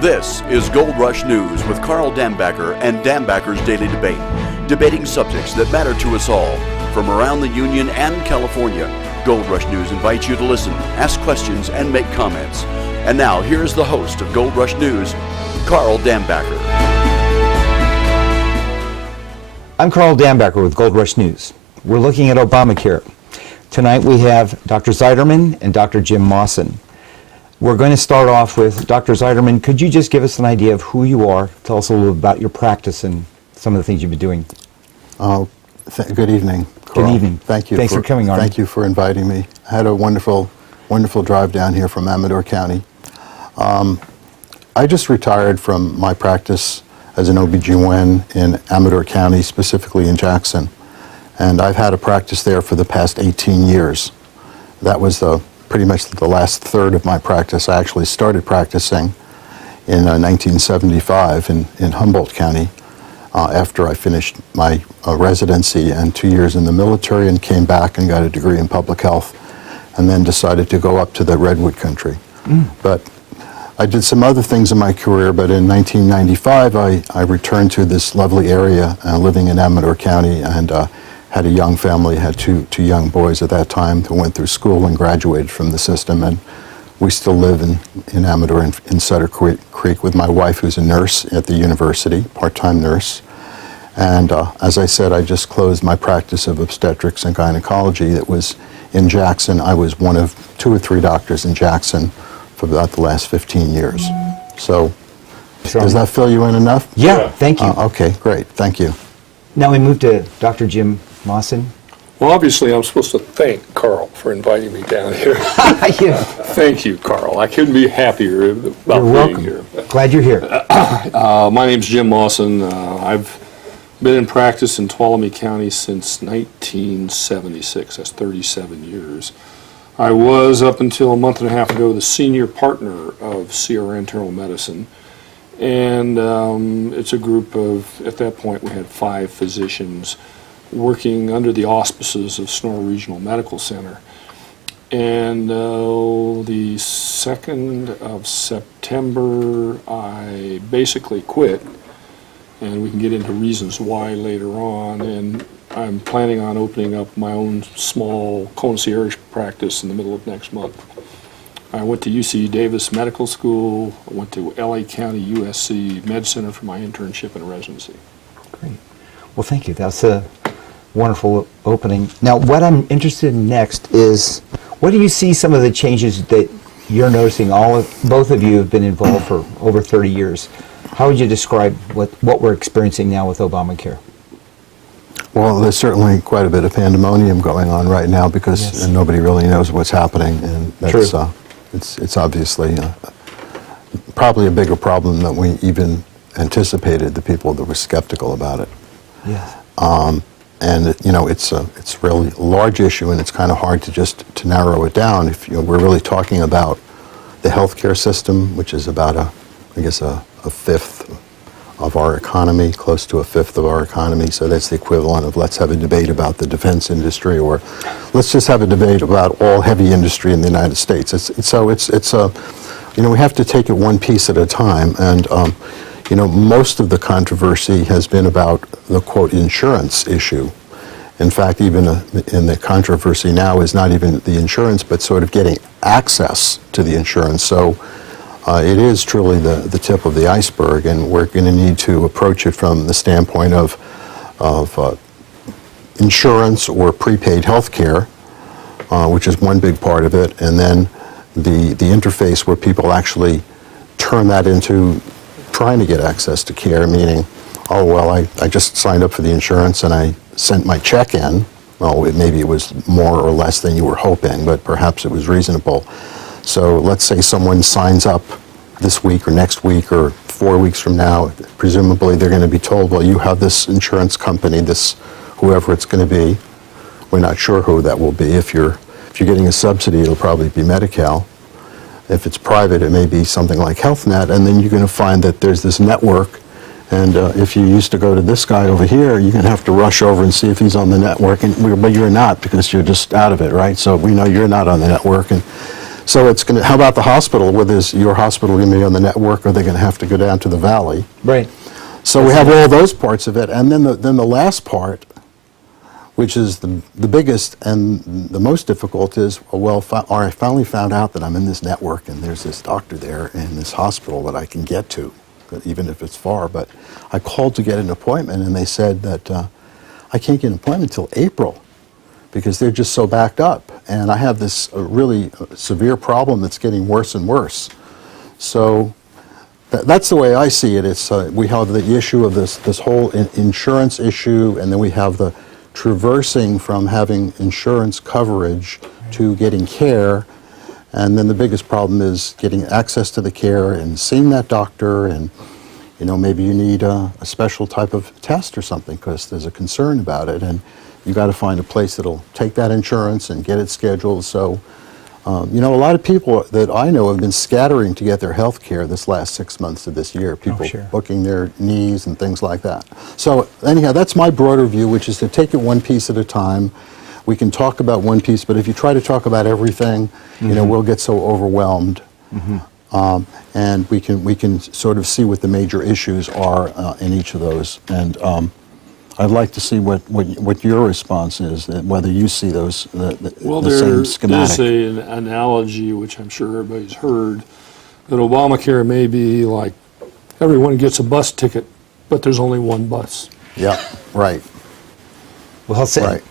This is Gold Rush News with Carl Dambacher and Dambacker's Daily Debate, debating subjects that matter to us all from around the Union and California. Gold Rush News invites you to listen, ask questions, and make comments. And now, here's the host of Gold Rush News, Carl Dambacher. I'm Carl Dambacher with Gold Rush News. We're looking at Obamacare. Tonight we have Dr. Zeiderman and Dr. Jim Mawson. We're going to start off with Dr. Zeiderman. Could you just give us an idea of who you are? Tell us a little about your practice and some of the things you've been doing. Good evening, Carl. Good evening. Thank you. Thanks for coming on. Thank you for inviting me. I had a wonderful drive down here from Amador County. I just retired from my practice as an OBGYN in Amador County, specifically in Jackson. And I've had a practice there for the past 18 years. That was pretty much the last third of my practice. I actually started practicing in 1975 in Humboldt County after I finished my residency and 2 years in the military, and came back and got a degree in public health, and then decided to go up to the Redwood country. But I did some other things in my career, but in 1995 I returned to this lovely area living in Amador County, and had a young family, had two young boys at that time who went through school and graduated from the system, and we still live in Amador in Sutter Creek with my wife, who's a nurse at the university, part-time nurse. And as I said, I just closed my practice of obstetrics and gynecology that was in Jackson. I was one of 2 or 3 doctors in Jackson for about the last 15 years. So does that fill you in enough? Yeah, thank you. Okay, great, thank you. Now we move to Dr. Jim Mawson. Well, obviously, I'm supposed to thank Carl for inviting me down here. Yeah. Thank you, Carl. I couldn't be happier about being here. Glad you're here. My name's Jim Mawson. I've been in practice in Tuolumne County since 1976. That's 37 years. I was, up until a month and a half ago, the senior partner of CRN Internal Medicine. And it's a group of, at that point, we had 5 physicians working under the auspices of Sonora Regional Medical Center. And the 2nd of September, I basically quit, and we can get into reasons why later on. And I'm planning on opening up my own small concierge practice in the middle of next month. I went to UC Davis Medical School. I went to LA County USC Med Center for my internship and residency. Great. Well, thank you. That's a wonderful opening. Now, what I'm interested in next is, what do you see some of the changes that you're noticing? Both of you have been involved for over 30 years. How would you describe what we're experiencing now with Obamacare? Well, there's certainly quite a bit of pandemonium going on right now because Yes. nobody really knows what's happening, and that's True. it's obviously probably a bigger problem than we even anticipated. The people that were skeptical about it, Yes. and it's really a large issue, and it's kind of hard to narrow it down. If we're really talking about the healthcare system, which is about a fifth of our economy, close to a fifth of our economy. So that's the equivalent of, let's have a debate about the defense industry, or let's just have a debate about all heavy industry in the United States. We have to take it one piece at a time. And most of the controversy has been about the quote insurance issue. In fact, even in the controversy now is not even the insurance, but sort of getting access to the insurance. So it is truly the tip of the iceberg, and we're going to need to approach it from the standpoint of insurance or prepaid health care, which is one big part of it, and then the interface where people actually turn that into trying to get access to care, meaning, oh, well, I just signed up for the insurance and I sent my check in. Well, maybe it was more or less than you were hoping, but perhaps it was reasonable. So let's say someone signs up this week or next week or 4 weeks from now. Presumably they're going to be told, well, you have this insurance company, this whoever it's going to be. We're not sure who that will be. If you're getting a subsidy, it'll probably be Medi-Cal. If it's private, it may be something like HealthNet, and then you're going to find that there's this network, and if you used to go to this guy over here, you're going to have to rush over and see if he's on the network, but you're not, because you're just out of it, right? So we know you're not on the network, and So it's going to, how about the hospital? Is your hospital going to be on the network, or are they going to have to go down to the valley? Right. So we have all those parts of it. And then the last part, which is the biggest and the most difficult, is, I finally found out that I'm in this network and there's this doctor there in this hospital that I can get to, even if it's far. But I called to get an appointment, and they said that I can't get an appointment until April because they're just so backed up. And I have this really severe problem that's getting worse and worse. So that's the way I see it. It's we have the issue of this whole insurance issue, and then we have the traversing from having insurance coverage to getting care, and then the biggest problem is getting access to the care and seeing that doctor, and maybe you need a special type of test or something because there's a concern about it, and you got to find a place that'll take that insurance and get it scheduled. So a lot of people that I know have been scattering to get their health care this last 6 months of this year, people booking their knees and things like that. So anyhow, that's my broader view, which is to take it one piece at a time. We can talk about one piece, but if you try to talk about everything, we'll get so overwhelmed. And we can sort of see what the major issues are in each of those. And I'd like to see what your response is, whether you see those the same schematic. There's an analogy, which I'm sure everybody's heard, that Obamacare may be like everyone gets a bus ticket, but there's only one bus. Yeah, right. Well said. Right.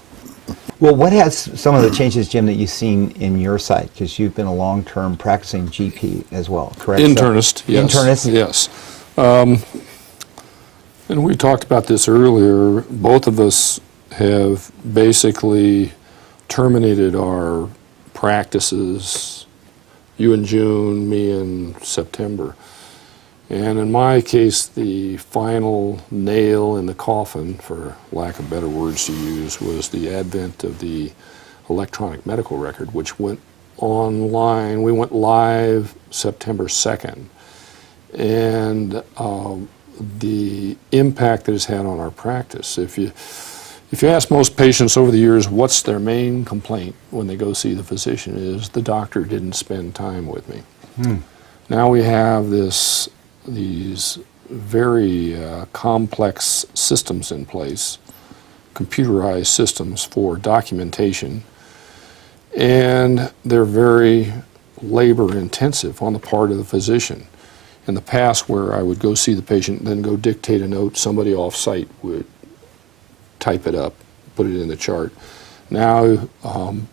Well, what has some of the changes, Jim, that you've seen in your site? Because you've been a long-term practicing GP as well, correct? Internist, yes. Internist? Yes. And we talked about this earlier. Both of us have basically terminated our practices, you in June, me in September. And in my case, the final nail in the coffin, for lack of better words to use, was the advent of the electronic medical record, which went online. We went live September 2nd. And the impact that it's had on our practice. If you ask most patients over the years what's their main complaint when they go see the physician, is the doctor didn't spend time with me. Now we have these very complex systems in place, computerized systems for documentation, and they're very labor intensive on the part of the physician. In the past, where I would go see the patient and then go dictate a note, somebody off-site would type it up, put it in the chart. Now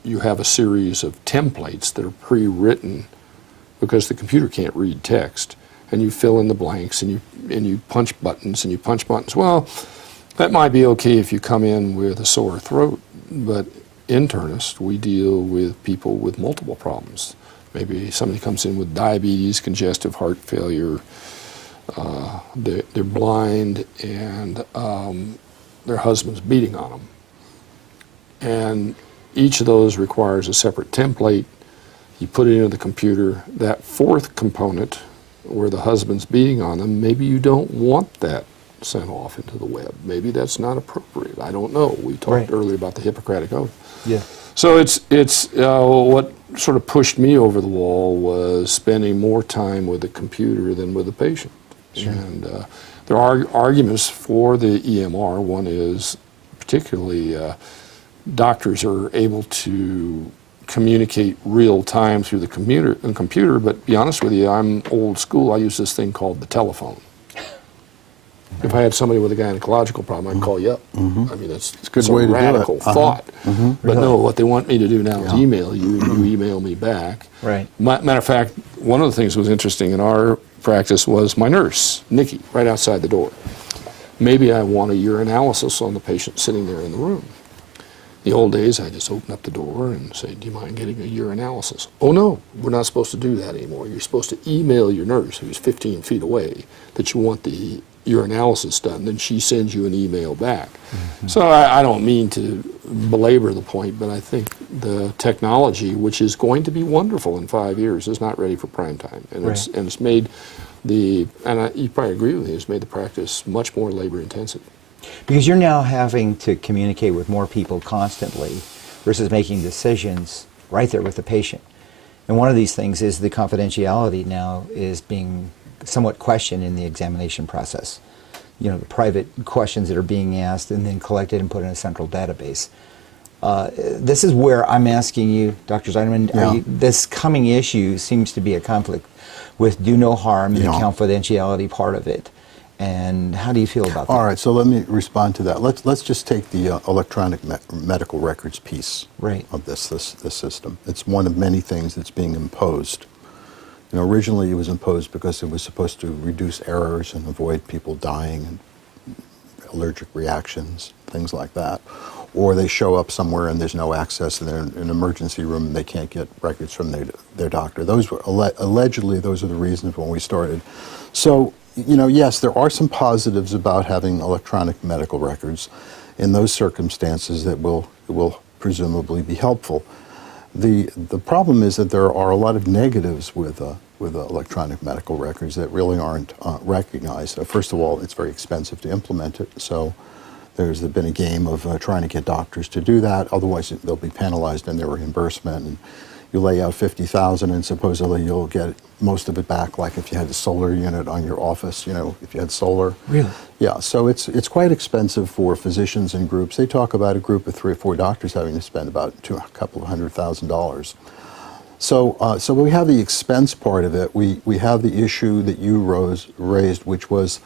you have a series of templates that are pre-written because the computer can't read text, and you fill in the blanks, and you punch buttons, and you punch buttons. Well, that might be okay if you come in with a sore throat, but internist, we deal with people with multiple problems. Maybe somebody comes in with diabetes, congestive heart failure, they're blind, and their husband's beating on them. And each of those requires a separate template. You put it into the computer. That fourth component, where the husband's beating on them, maybe you don't want that sent off into the web. Maybe that's not appropriate. I don't know. We talked earlier about the Hippocratic Oath. Yeah. So it's what sort of pushed me over the wall was spending more time with the computer than with the patient. Sure. And there are arguments for the EMR. One is particularly doctors are able to communicate real time through the computer, but to be honest with you, I'm old school. I use this thing called the telephone. If I had somebody with a gynecological problem, I'd call you up. I mean, it's a good way to radical thought. But no, what they want me to do now is email you, and you email me back. Right. Matter of fact, one of the things that was interesting in our practice was my nurse, Nikki, right outside the door. Maybe I want a urinalysis on the patient sitting there in the room. The old days, I just open up the door and say, do you mind getting a urinalysis? Oh no, we're not supposed to do that anymore. You're supposed to email your nurse, who's 15 feet away, that you want the urinalysis done, then she sends you an email back. So I don't mean to belabor the point, but I think the technology, which is going to be wonderful in 5 years, is not ready for prime time. And it's made you probably agree with me, it's made the practice much more labor intensive. Because you're now having to communicate with more people constantly versus making decisions right there with the patient. And one of these things is the confidentiality now is being somewhat questioned in the examination process. You know, the private questions that are being asked and then collected and put in a central database. This is where I'm asking you, Dr. Zeiderman, this coming issue seems to be a conflict with do no harm and the confidentiality part of it. And how do you feel about that? All right, so let me respond to that. Let's just take the electronic medical records piece of this system. It's one of many things that's being imposed. You know, originally it was imposed because it was supposed to reduce errors and avoid people dying and allergic reactions, things like that. Or they show up somewhere and there's no access and they're in an emergency room and they can't get records from their doctor. Those were allegedly those are the reasons when we started. So, you know, yes, there are some positives about having electronic medical records in those circumstances that will presumably be helpful. The problem is that there are a lot of negatives with electronic medical records that really aren't recognized. First of all, it's very expensive to implement it, so there's been a game of trying to get doctors to do that. Otherwise, they'll be penalized in their reimbursement. And you lay out $50,000, and supposedly you'll get most of it back. Like if you had a solar unit on your office, you know, if you had solar. Really? Yeah. So it's quite expensive for physicians and groups. They talk about a group of 3 or 4 doctors having to spend about a couple of $100,000. So we have the expense part of it. We have the issue that you raised, which was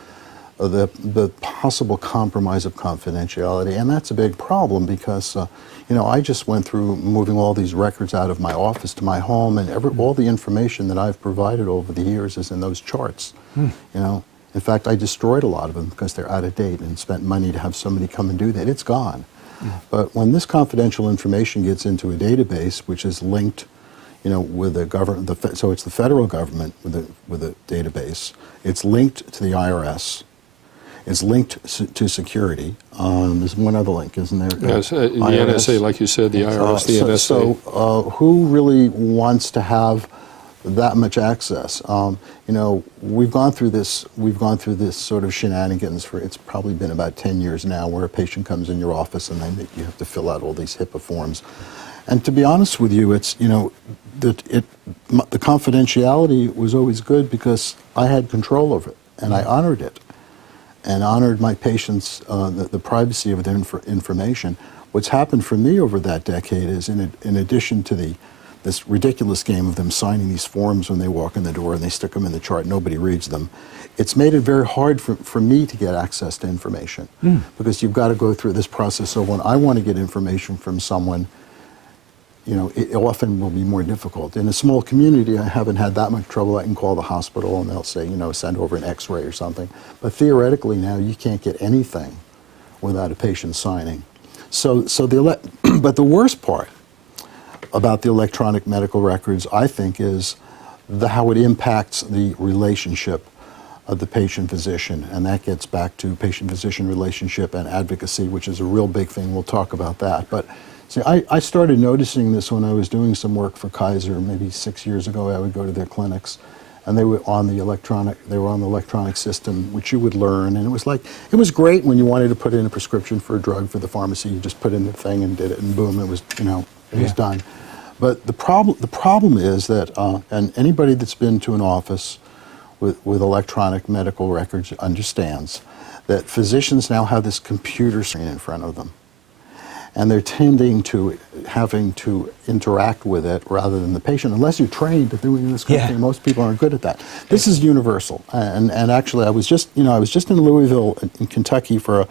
the possible compromise of confidentiality, and that's a big problem because, you know, I just went through moving all these records out of my office to my home, and all the information that I've provided over the years is in those charts. You know, in fact, I destroyed a lot of them because they're out of date and spent money to have somebody come and do that. It's gone. But when this confidential information gets into a database, which is linked, you know, with the government, so it's the federal government with a database. It's linked to the IRS. It's linked to security. There's one other link, isn't there? Yes, the NSA, like you said, the IRS, the NSA. So who really wants to have that much access? You know, we've gone through this sort of shenanigans for, it's probably been about 10 years now, where a patient comes in your office and they make you have to fill out all these HIPAA forms. And to be honest with you, it's, you know, the confidentiality was always good because I had control over it and I honored it. And honored my patients, the privacy of their information. What's happened for me over that decade is, in addition to this ridiculous game of them signing these forms when they walk in the door and they stick them in the chart, nobody reads them, it's made it very hard for me to get access to information because you've got to go through this process. So when I want to get information from someone, you know, it often will be more difficult. In a small community, I haven't had that much trouble. I can call the hospital and they'll say, you know, send over an x-ray or something. But theoretically now, you can't get anything without a patient signing. But the worst part about the electronic medical records, I think, is how it impacts the relationship of the patient-physician. And that gets back to patient-physician relationship and advocacy, which is a real big thing. We'll talk about that. But see, I started noticing this when I was doing some work for Kaiser, maybe 6 years ago. I would go to their clinics, and they were on the electronic system, which you would learn. And it was great when you wanted to put in a prescription for a drug for the pharmacy. You just put in the thing and did it, and boom, it was, you know, it was done. But the problem is that, and anybody that's been to an office with electronic medical records understands that physicians now have this computer screen in front of them. And they're tending to having to interact with it rather than the patient, unless you're trained at doing this kind of thing. Most people aren't good at that. This is universal. And actually, I was just in Louisville, in Kentucky, for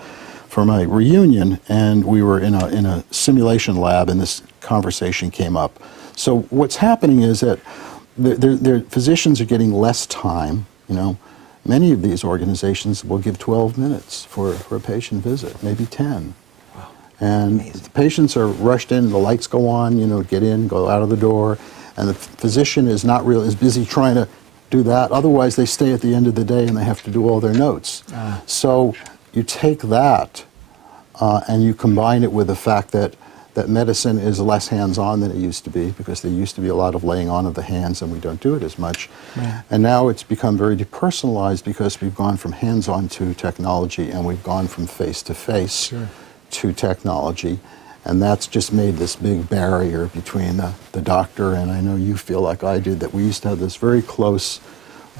my reunion, and we were in a simulation lab, and this conversation came up. So what's happening is that their physicians are getting less time. You know, many of these organizations will give 12 minutes for a patient visit, maybe 10. And the patients are rushed in, the lights go on, you know, get in, go out of the door, and the physician is not really as busy trying to do that. Otherwise, they stay at the end of the day and they have to do all their notes. So you take that and you combine it with the fact that medicine is less hands-on than it used to be, because there used to be a lot of laying on of the hands and we don't do it as much. And now it's become very depersonalized because we've gone from hands-on to technology, and we've gone from face-to-face to technology. And that's just made this big barrier between the doctor, and I know you feel like I did, that we used to have this very close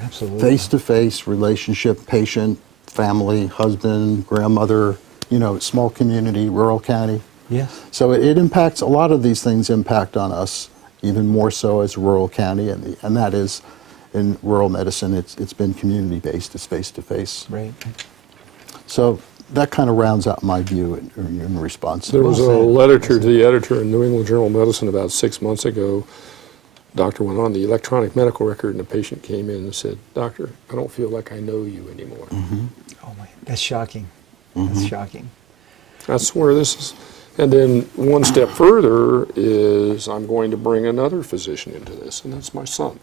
Absolutely. face-to-face relationship, patient, family, husband, grandmother, small community, rural county. Yes. So it impacts, a lot of these things impact on us, even more so as rural county, and that is, in rural medicine, it's been community-based, it's face-to-face. Right. So that kind of rounds out my view in response. There was a Well said. letter to the editor in New England Journal of Medicine about 6 months ago. Doctor went on the electronic medical record, and the patient came in and said, "Doctor, I don't feel like I know you anymore." Oh my, that's shocking. That's shocking. That's where this is. And then one step further is I'm going to bring another physician into this, and that's my son.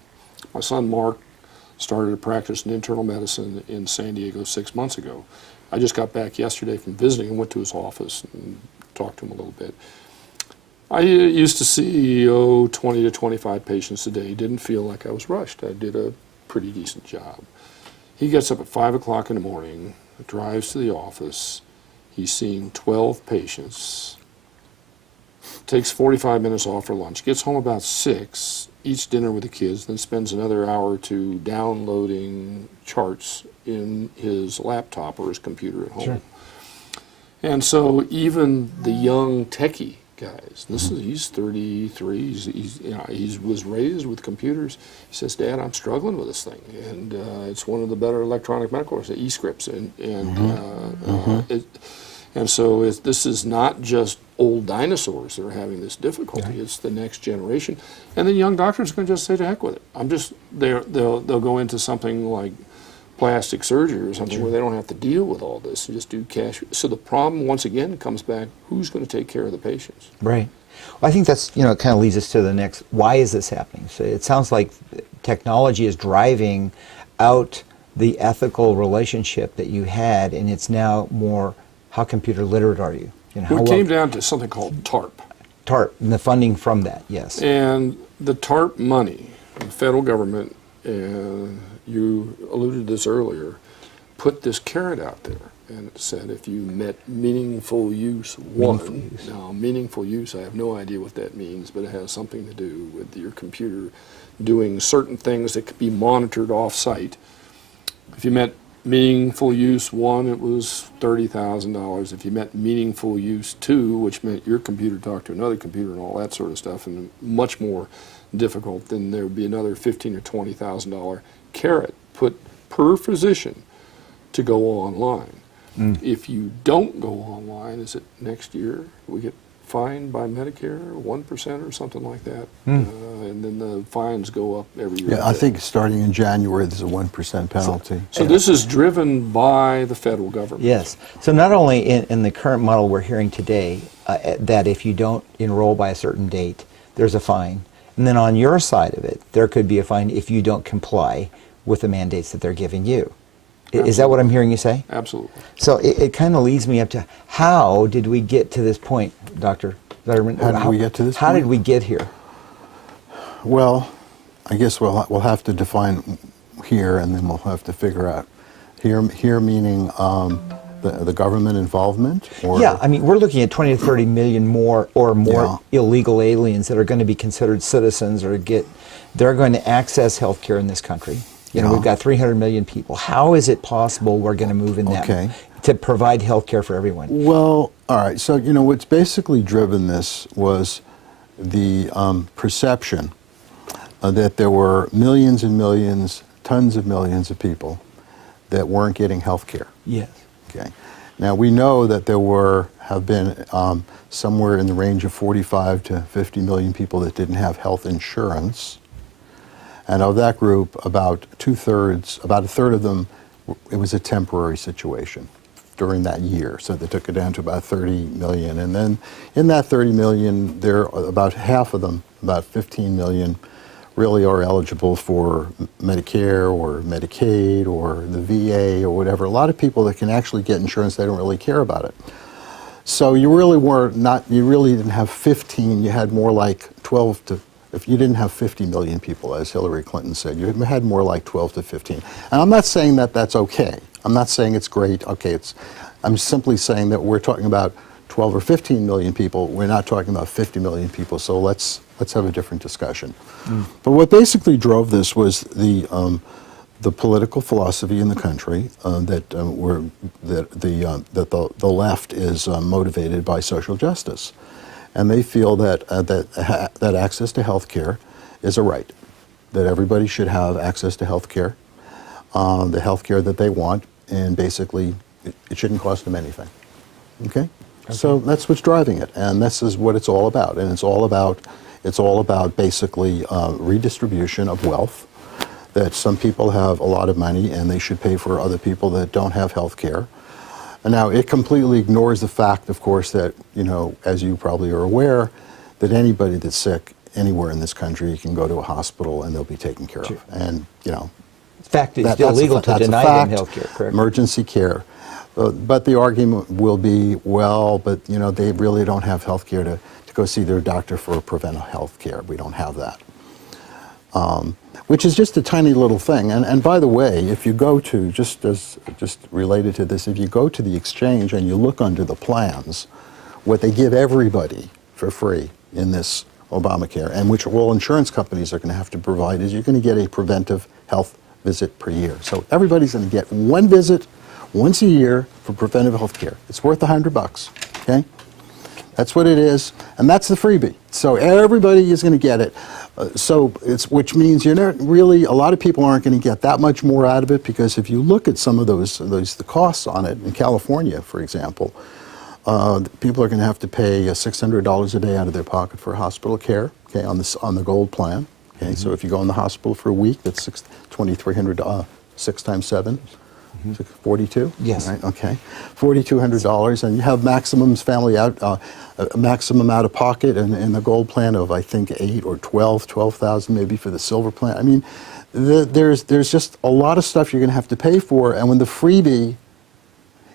My son, Mark, started a practice in internal medicine in San Diego 6 months ago. I just got back yesterday from visiting and went to his office and talked to him a little bit. I used to see 20 to 25 patients a day. Didn't feel like I was rushed. I did a pretty decent job. He gets up at 5 o'clock in the morning, drives to the office. He's seeing 12 patients, takes 45 minutes off for lunch, gets home about 6, eats dinner with the kids, then spends another hour or two downloading charts in his laptop or his computer at home. Sure. And so even the young techie guys, he's 33, he was raised with computers. He says, "Dad, I'm struggling with this thing, and it's one of the better electronic medical records, e-scripts, and so this is not just old dinosaurs that are having this difficulty. Right. It's the next generation, and then young doctors are going to just say to heck with it. They'll go into something like plastic surgery or something where they don't have to deal with all this and just do cash. So the problem once again comes back: who's going to take care of the patients? Right. Well, I think that's, it kind of leads us to the next, why is this happening? So it sounds like technology is driving out the ethical relationship that you had, and it's now more, how computer literate are you? How It came down to something called TARP. TARP, and the funding from that, yes. And the TARP money, the federal government, and you alluded to this earlier, put this carrot out there. And it said if you met meaningful use one, now meaningful use, I have no idea what that means, but it has something to do with your computer doing certain things that could be monitored off-site. If you met meaningful use one, it was $30,000. If you met meaningful use two, which meant your computer talked to another computer and all that sort of stuff, and much more difficult, then there would be another $15,000 or $20,000 carrot put per physician to go online. If you don't go online, is it next year we get fined by Medicare, 1% or something like that? And then the fines go up every year. Yeah, I think starting in January, there's a 1% penalty. So this is driven by the federal government. Yes. So not only in the current model we're hearing today, that if you don't enroll by a certain date, there's a fine. And then on your side of it, there could be a fine if you don't comply with the mandates that they're giving you. Is that what I'm hearing you say? Absolutely. So it kind of leads me up to, how did we get to this point, Dr. Letterman? How did we get to this How point? did we get here? Well, I guess we'll have to define here, and then we'll have to figure out here meaning the government involvement, or Yeah, I mean, we're looking at 20 to 30 million more illegal aliens that are going to be considered citizens they're going to access health care in this country. We've got 300 million people. How is it possible we're going to move in that to provide health care for everyone? Well, all right. So, what's basically driven this was the perception that there were millions and millions, tons of millions of people that weren't getting health care. Yes. Okay. Now, we know that have been somewhere in the range of 45 to 50 million people that didn't have health insurance. And of that group, about a third of them, it was a temporary situation during that year. So they took it down to about 30 million. And then in that 30 million, about half of them, about 15 million, really are eligible for Medicare or Medicaid or the VA or whatever. A lot of people that can actually get insurance, they don't really care about it. So you really didn't have 15, you had more like 12 to, if you didn't have 50 million people, as Hillary Clinton said, you had more like 12 to 15. And I'm not saying that that's okay. I'm not saying it's great. Okay, I'm simply saying that we're talking about 12 or 15 million people. We're not talking about 50 million people. So let's have a different discussion. But what basically drove this was the political philosophy in the country that the left is motivated by social justice, and they feel that access to health care is a right, that everybody should have access to health care, the health care that they want, and basically it shouldn't cost them anything. Okay? So that's what's driving it, and this is what it's all about, and it's all about basically redistribution of wealth. That some people have a lot of money and they should pay for other people that don't have health care. And now it completely ignores the fact, of course, that, as you probably are aware, that anybody that's sick anywhere in this country can go to a hospital and they'll be taken care of. And, In fact, it's still legal to deny them health care, correct? Emergency care. But the argument will be, well, but, they really don't have health care to go see their doctor for preventive health care. We don't have that. Which is just a tiny little thing. And by the way, if you go to, just related to this, if you go to the exchange and you look under the plans, what they give everybody for free in this Obamacare, and which all insurance companies are going to have to provide, is you're going to get a preventive health visit per year. So everybody's going to get one visit once a year for preventive health care. It's worth $100, okay? That's what it is, and that's the freebie. So everybody is going to get it. Which means you're not really, a lot of people aren't going to get that much more out of it, because if you look at some of the costs on it in California, for example, people are going to have to pay $600 a day out of their pocket for hospital care, okay, on the gold plan. Okay, so if you go in the hospital for a week, that's $2,300, 6 times 7. 42? Yes. Right, okay. $4,200, and you have maximum out of pocket in the gold plan of, I think, 8 or 12,000 maybe for the silver plan. I mean, there's just a lot of stuff you're going to have to pay for, and when the freebie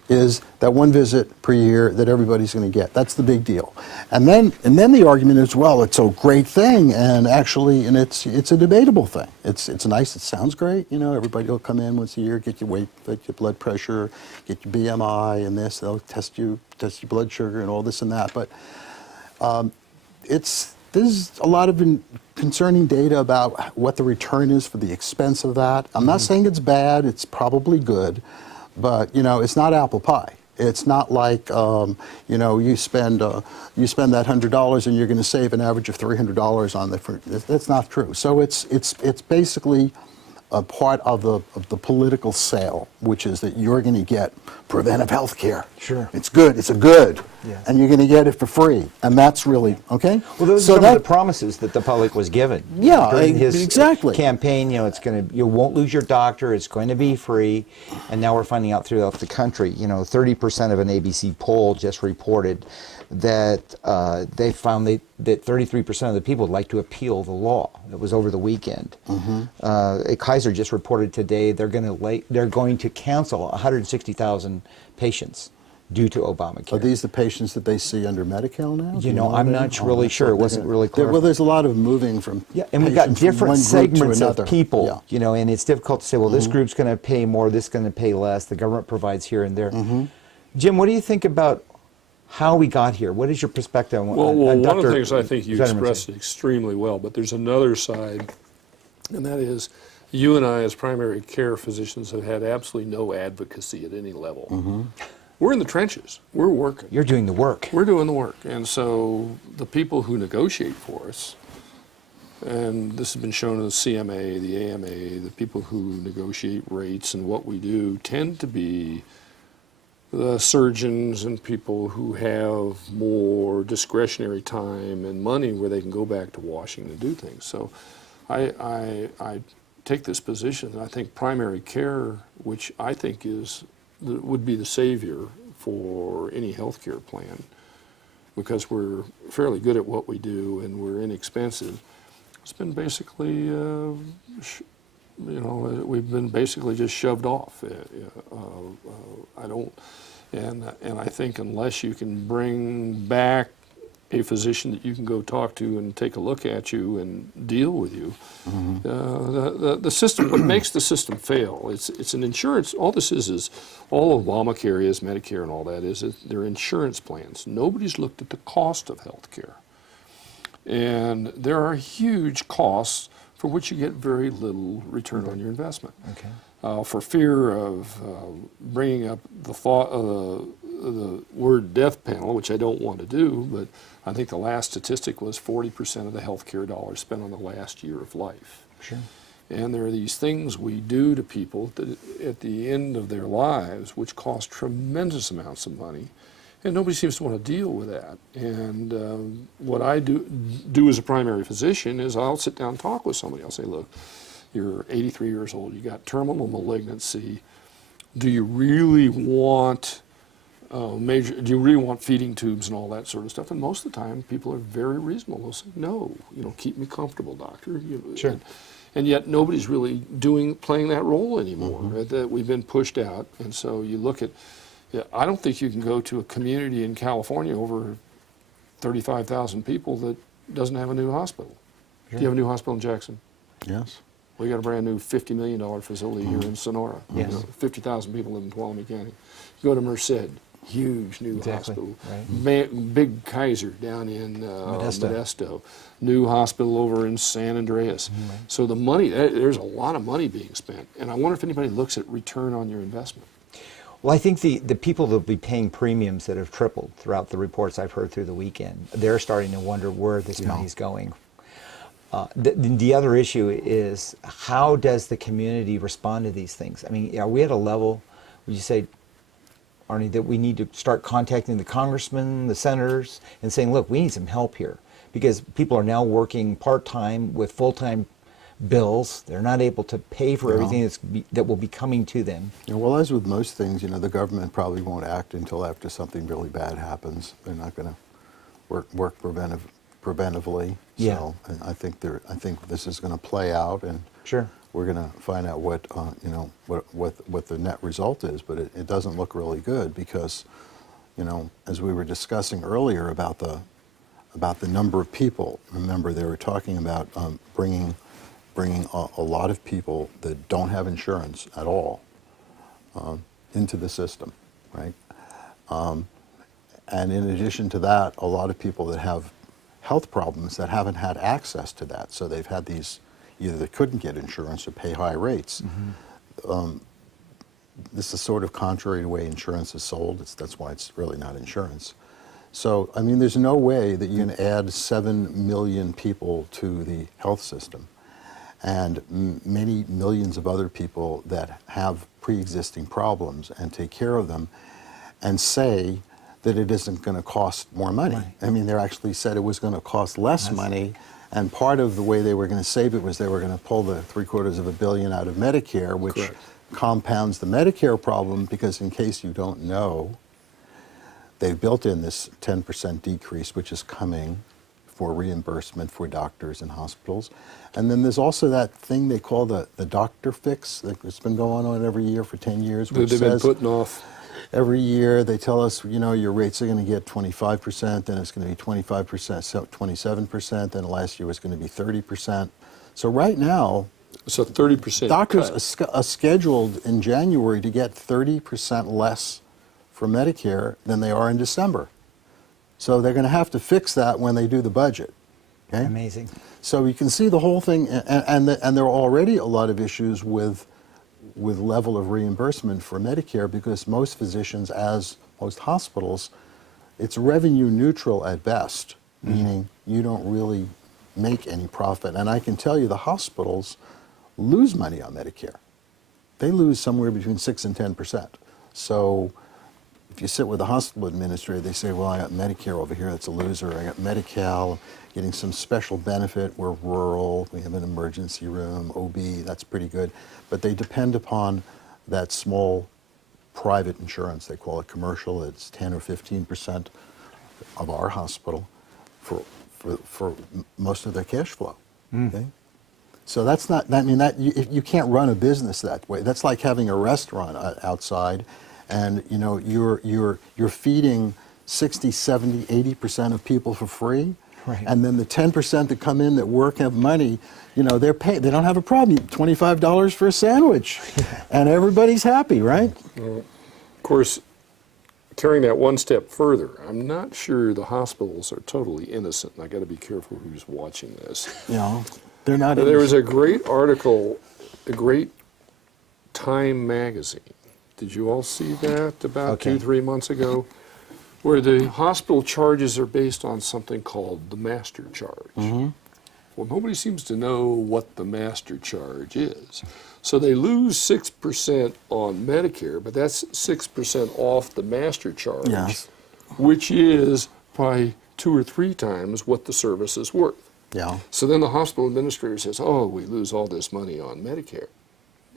is that one visit per year that everybody's going to get. That's the big deal. And then the argument is, well, it's a great thing, and actually, and it's a debatable thing. It's nice. It sounds great. Everybody will come in once a year, get your weight, get your blood pressure, get your BMI, and this. They'll test your blood sugar and all this and that. But there's a lot of concerning data about what the return is for the expense of that. I'm not saying it's bad. It's probably good. But it's not apple pie. It's not like you spend that $100 and you're going to save an average of $300 on that's not true. So it's basically a part of the political sale, which is that you're going to get preventive health care. Sure. It's good. It's a good. Yeah. And you're going to get it for free. And that's really, okay? Well, those are some of the promises that the public was given. Yeah, during his exactly. campaign, you won't lose your doctor, it's going to be free. And now we're finding out throughout the country, 30% of an ABC poll just reported that they found that 33% of the people would like to appeal the law. It was over the weekend. Kaiser just reported today they're going to cancel 160,000 patients due to Obamacare. Are these the patients that they see under Medi-Cal now? I'm not really sure. It wasn't really clear. Well, there's a lot of moving from and we've got different segments of people, Yeah. and it's difficult to say, well, this group's going to pay more, this is going to pay less, the government provides here and there. Jim, what do you think about how we got here? What is your perspective on Well, one of the things I think you Zetterman expressed said? extremely well, but there's another side, and that is you and I as primary care physicians have had absolutely no advocacy at any level. We're in the trenches. We're working. You're doing the work. We're doing the work. And so the people who negotiate for us, and this has been shown in the CMA, the AMA, the people who negotiate rates and what we do tend to be the surgeons and people who have more discretionary time and money where they can go back to Washington and do things. So I take this position. I think primary care, which I think would be the savior for any health care plan, because we're fairly good at what we do and we're inexpensive. It's been basically, we've been basically just shoved off. And I think unless you can bring back a physician that you can go talk to and take a look at you and deal with you. The system, what makes the system fail, it's an insurance, all this is all Obamacare is, Medicare and all that is they're insurance plans. Nobody's looked at the cost of health care. And there are huge costs for which you get very little return on your investment. Okay. For fear of bringing up the thought of the word death panel, which I don't want to do, but I think the last statistic was 40% of the healthcare dollars spent on the last year of life. Sure. And there are these things we do to people that at the end of their lives which cost tremendous amounts of money, and nobody seems to want to deal with that. And what I do as a primary physician is I'll sit down and talk with somebody. I'll say, look, you're 83 years old, you got terminal malignancy. Do you really want do you really want feeding tubes and all that sort of stuff? And most of the time, people are very reasonable. They'll say, no, keep me comfortable, doctor. Sure. And yet nobody's really playing that role anymore. Right? That we've been pushed out. And so you look at, I don't think you can go to a community in California over 35,000 people that doesn't have a new hospital. Sure. Do you have a new hospital in Jackson? Yes. We got a brand new $50 million facility here in Sonora. Yes. 50,000 people live in Tuolumne County. You go to Merced, huge new Exactly. hospital. Right. Big Kaiser down in Modesto. New hospital over in San Andreas. Right. So the money, there's a lot of money being spent. And I wonder if anybody looks at return on your investment. Well, I think the people that will be paying premiums that have tripled throughout the reports I've heard through the weekend, they're starting to wonder where this money's going. The other issue is, how does the community respond to these things? I mean, are we at a level, would you say, Arnie, that we need to start contacting the congressmen, the senators, and saying, look, we need some help here? Because people are now working part-time with full-time bills. They're not able to pay for everything that will be coming to them. Well, as with most things, the government probably won't act until after something really bad happens. They're not going to work preventively. Yeah. So I think this is going to play out, and Sure. we're going to find out what the net result is. But it doesn't look really good because, as we were discussing earlier about the number of people. Remember, they were talking about bringing a lot of people that don't have insurance at all into the system, right? And in addition to that, a lot of people that have health problems that haven't had access to that. So they've had these, either they couldn't get insurance or pay high rates. This is sort of contrary to the way insurance is sold. That's why it's really not insurance. So, I mean, there's no way that you can add 7 million people to the health system and many millions of other people that have pre-existing problems and take care of them and say that it isn't going to cost more money. Right. I mean, they actually said it was going to cost less money, and part of the way they were going to save it was they were going to pull the $750 million out of Medicare, which Correct. compounds the Medicare problem because, in case you don't know, they've built in this 10% decrease, which is coming for reimbursement for doctors and hospitals. And then there's also that thing they call the doctor fix that's been going on every year for 10 years, which They've been says putting off. every year they tell us, your rates are going to get 25%, then it's going to be 25%, 27%, then last year was going to be 30%. So right now, So 30%. doctors are scheduled in January to get 30% less for Medicare than they are in December. So they're going to have to fix that when they do the budget. Okay? Amazing. So you can see the whole thing, and there are already a lot of issues with level of reimbursement for Medicare because most physicians, as most hospitals, it's revenue neutral at best, meaning you don't really make any profit. And I can tell you the hospitals lose money on Medicare. They lose somewhere between 6 and 10%. So if you sit with a hospital administrator, they say, well, I got Medicare over here, that's a loser. I got Medi-Cal, getting some special benefit. We're rural, we have an emergency room, OB, that's pretty good. But they depend upon that small private insurance. They call it commercial. It's 10 or 15% of our hospital for most of their cash flow. Okay? So that's not, I mean, you can't run a business that way. That's like having a restaurant outside and you're feeding 60, 70, 80% of people for free. Right. And then the 10% that come in that work have money, you know, they're paid. They don't have a problem. $25 for a sandwich, and everybody's happy, right? Of course, carrying that one step further, I'm not sure the hospitals are totally innocent. I got to be careful who's watching this. You know, they're not. There was a great article, a great Time magazine. Did you all see that about 2-3 months ago? Where the hospital charges are based on something called the master charge. Well, nobody seems to know what the master charge is. So they lose 6% on Medicare, but that's 6% off the master charge, Yes. which is probably 2 or 3 times what the service is worth. Yeah. So then the hospital administrator says, oh, we lose all this money on Medicare.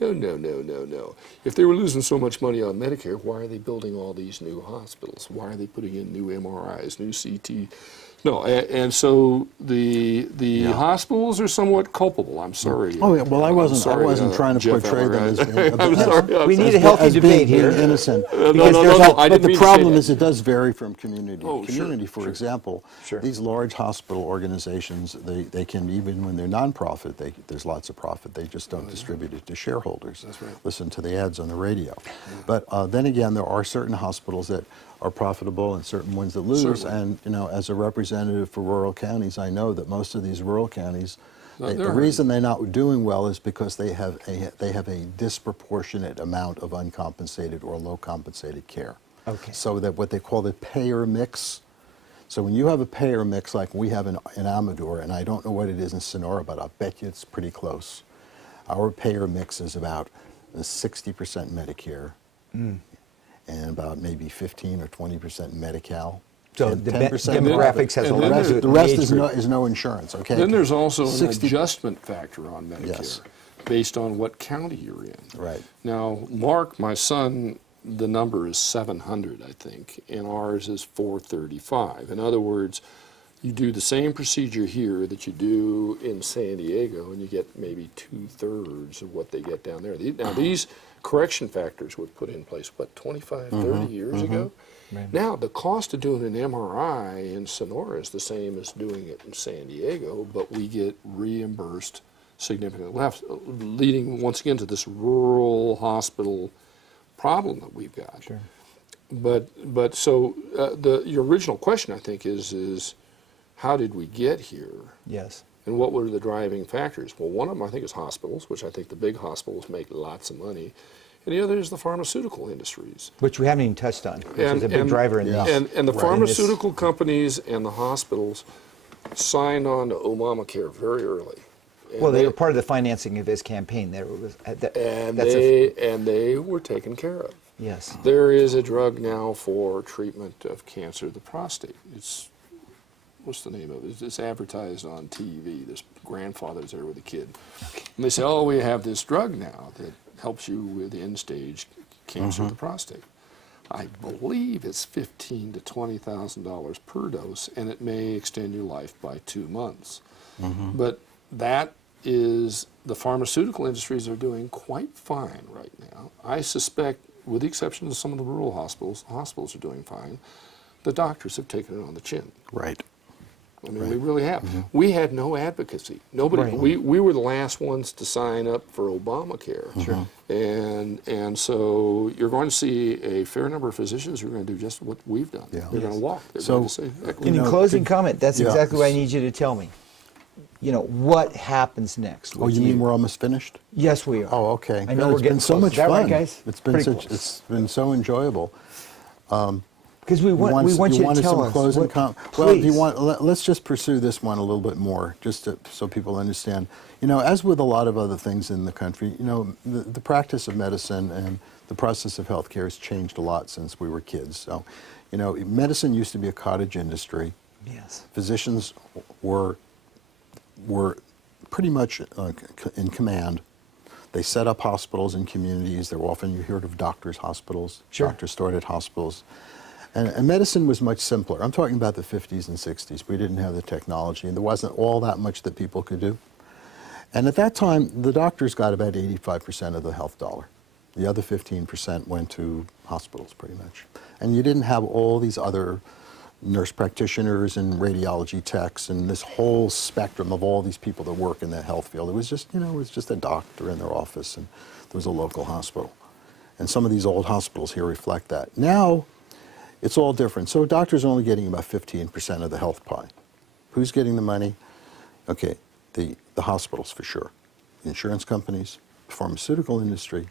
No, no, no, no, no. If they were losing so much money on Medicare, why are they building all these new hospitals? Why are they putting in new MRIs, new CT? No, and so the hospitals are somewhat culpable. I'm sorry. Oh, yeah, well, I wasn't trying to Jeff portray them as I'm sorry. We need a healthy debate here. innocent. No, But I didn't the mean to say problem that. is it does vary from community to Oh, sure, community. For example, Sure. these large hospital organizations, they can, even when they're nonprofit, there's lots of profit. They just don't distribute it to shareholders. That's right. Listen to the ads on the radio. But then again, there are certain hospitals that are profitable and certain ones that lose. Certainly. And, you know, as a representative for rural counties, I know that most of these rural counties, the they're reason they're not doing well is because they have a disproportionate amount of uncompensated or low compensated care. Okay. So that what they call the payer mix. So when you have a payer mix like we have in Amador, and I don't know what it is in Sonora, but I'll bet you it's pretty close. Our payer mix is about 60% Medicare and about maybe 15 or 20% Medi-Cal. So and the 10% demographics has a and lot then to do with the rest age group. is no insurance, okay? Then there's also an 60 adjustment factor on Medicare Yes. based on what county you're in. Right. Now, Mark, my son, the number is 700, I think, and ours is 435. In other words, you do the same procedure here that you do in San Diego, and you get maybe 2/3 of what they get down there. Now, these correction factors were put in place, what, 25, 30 years ago? Right. Now, the cost of doing an MRI in Sonora is the same as doing it in San Diego, but we get reimbursed significantly less, leading once again to this rural hospital problem that we've got. Sure. But so your original question, I think, is how did we get here? Yes. And what were the driving factors? Well, one of them, I think, is hospitals, which I think the big hospitals make lots of money. And the other is the pharmaceutical industries. Which we haven't even touched on, which is a big driver in yeah. these. And the Right. pharmaceutical companies and the hospitals signed on to Obamacare very early. And Well, they were part of the financing of his campaign. There was and that's they were taken care of. yes. There is a drug now for treatment of cancer of the prostate. It's, what's the name of it? It's advertised on TV. This grandfather's there with a kid. And they say, oh, we have this drug now that helps you with end-stage cancer of the prostate. I believe it's $15,000 to $20,000 per dose, and it may extend your life by 2 months. But that is, the pharmaceutical industries are doing quite fine right now. I suspect, with the exception of some of the rural hospitals are doing fine. The doctors have taken it on the chin. Right. I mean, we really have. We had no advocacy. Nobody. Right. We were the last ones to sign up for Obamacare. Sure. And so you're going to see a fair number of physicians who are going to do just what we've done. Yeah. They're going to walk. They're So, going to say, heck, In know, closing comment, that's yeah. exactly what I need you to tell me. You know, what happens next? Oh, you mean we're almost finished? Yes, we are. Oh, okay. I know Good. we're It's getting been so close. much Is that fun, right, guys? It's been Pretty such. close. It's been so enjoyable. Because we want you to wanted tell some us. closing what- Well, do you please. want? Let's just pursue this one a little bit more, just so people understand. You know, as with a lot of other things in the country, you know, the practice of medicine and the process of healthcare has changed a lot since we were kids. So, you know, medicine used to be a cottage industry. Yes. Physicians were pretty much in command. They set up hospitals in communities. There were often, you heard of doctors' hospitals. Sure. Doctors started hospitals. And medicine was much simpler. I'm talking about the 50s and 60s. We didn't have the technology, and there wasn't all that much that people could do. And at that time, the doctors got about 85% of the health dollar. The other 15% went to hospitals, pretty much. And you didn't have all these other nurse practitioners and radiology techs and this whole spectrum of all these people that work in the health field. It was just, it was just a doctor in their office, and there was a local hospital. And some of these old hospitals here reflect that. Now, it's all different. So doctors are only getting about 15% of the health pie. Who's getting the money? Okay, the hospitals for sure. The insurance companies, the pharmaceutical industry,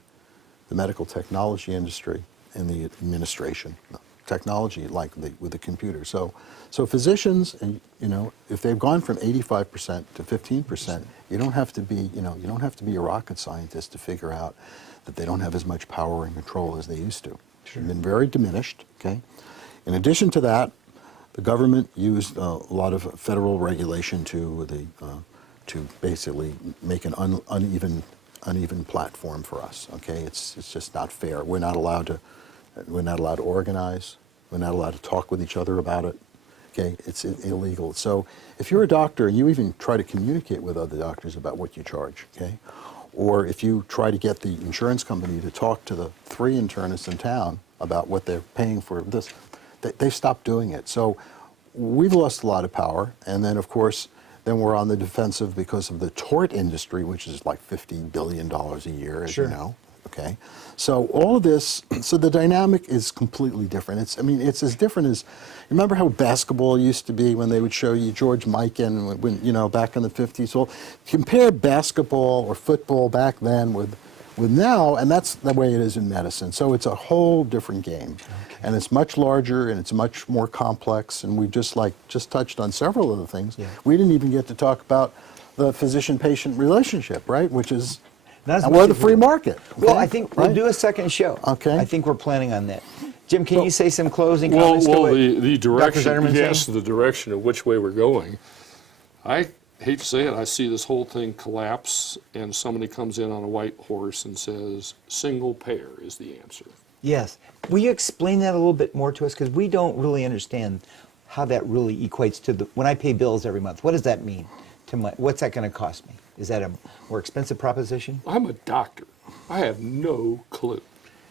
the medical technology industry, and the administration. Technology, like with the computer. So physicians, and if they've gone from 85% to 15%, you don't have to be, you don't have to be a rocket scientist to figure out that they don't have as much power and control as they used to. Sure. They've been very diminished. Okay. In addition to that, the government used a lot of federal regulation to basically make an uneven platform for us. Okay, it's just not fair. We're not allowed to organize. We're not allowed to talk with each other about it. Okay, it's illegal. So if you're a doctor and you even try to communicate with other doctors about what you charge, okay, or if you try to get the insurance company to talk to the 3 internists in town about what they're paying for this, they've stopped doing it. So we've lost a lot of power, and then of course, then we're on the defensive because of the tort industry, which is like $50 billion a year, as Sure. you know. Okay, so all of this, so the dynamic is completely different. It's as different as, remember how basketball used to be when they would show you George Mikan, when back in the 50s. Well, compare basketball or football back then with now, and that's the way it is in medicine. So it's a whole different game, and it's much larger and it's much more complex. And we just touched on several of the things. Yeah. We didn't even get to talk about the physician-patient relationship, right? Which is. Not as And much we're the as we free do. market. Well, okay? I think we'll Right? do a second show. Okay. I think we're planning on that. Jim, can you say some closing Well, comments to what the Dr. direction, Zetterman's yes, saying? the direction of which way we're going. I hate to say it, I see this whole thing collapse, and somebody comes in on a white horse and says, single payer is the answer. Yes. Will you explain that a little bit more to us? Because we don't really understand how that really equates to when I pay bills every month. What does that mean to what's that going to cost me? Is that a more expensive proposition? I'm a doctor. I have no clue.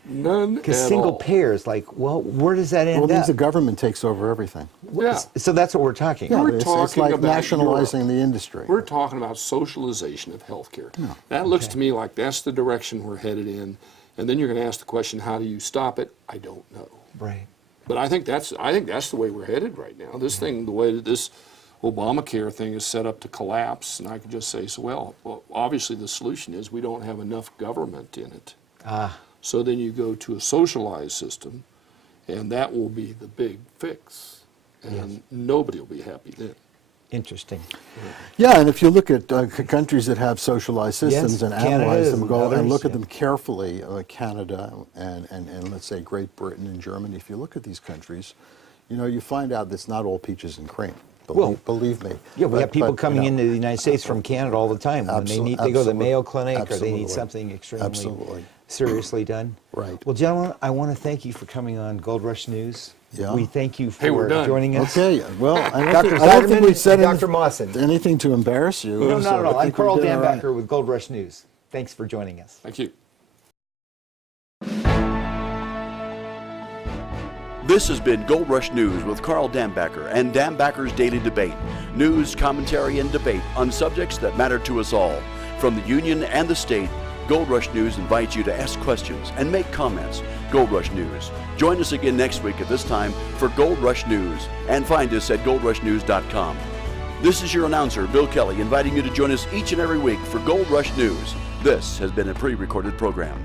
None Because at single all. payer is like, well, where does that end Well, it means up? the government takes over everything. Yeah. So that's what we're talking Yeah, about. We're it's talking like about nationalizing Europe. the industry. We're talking about socialization of healthcare. That looks to me like that's the direction we're headed in. And then you're going to ask the question, how do you stop it? I don't know. Right. But I think that's the way we're headed right now. This thing, the way that this Obamacare thing is set up to collapse, and I could just say, well, obviously the solution is we don't have enough government in it. So then you go to a socialized system, and that will be the big fix. And nobody will be happy then. Interesting. Yeah, and if you look at countries that have socialized systems Yes, and Canada analyze them, and go and others, look at yeah. them carefully, Canada and let's say Great Britain and Germany, if you look at these countries, you find out that's not all peaches and cream. Believe me. Yeah, we have people But, coming into the United States from Canada all the time. When they go to the Mayo Clinic or they need Absolutely. something extremely Absolutely. seriously done. Right. Well, gentlemen, I want to thank you for coming on Gold Rush News. Yeah. We thank you Hey, we're for done. joining us. Okay, well, I Dr. don't think Zetterman we said and Dr. Mawson. anything to embarrass you. No, so not at all. I I'm think we Carl did all right. Dambacker with Gold Rush News. Thanks for joining us. Thank you. This has been Gold Rush News with Carl Dambacker and Dambacker's Daily Debate. News, commentary, and debate on subjects that matter to us all. From the union and the state, Gold Rush News invites you to ask questions and make comments. Gold Rush News. Join us again next week at this time for Gold Rush News, and find us at goldrushnews.com. This is your announcer, Bill Kelly, inviting you to join us each and every week for Gold Rush News. This has been a pre-recorded program.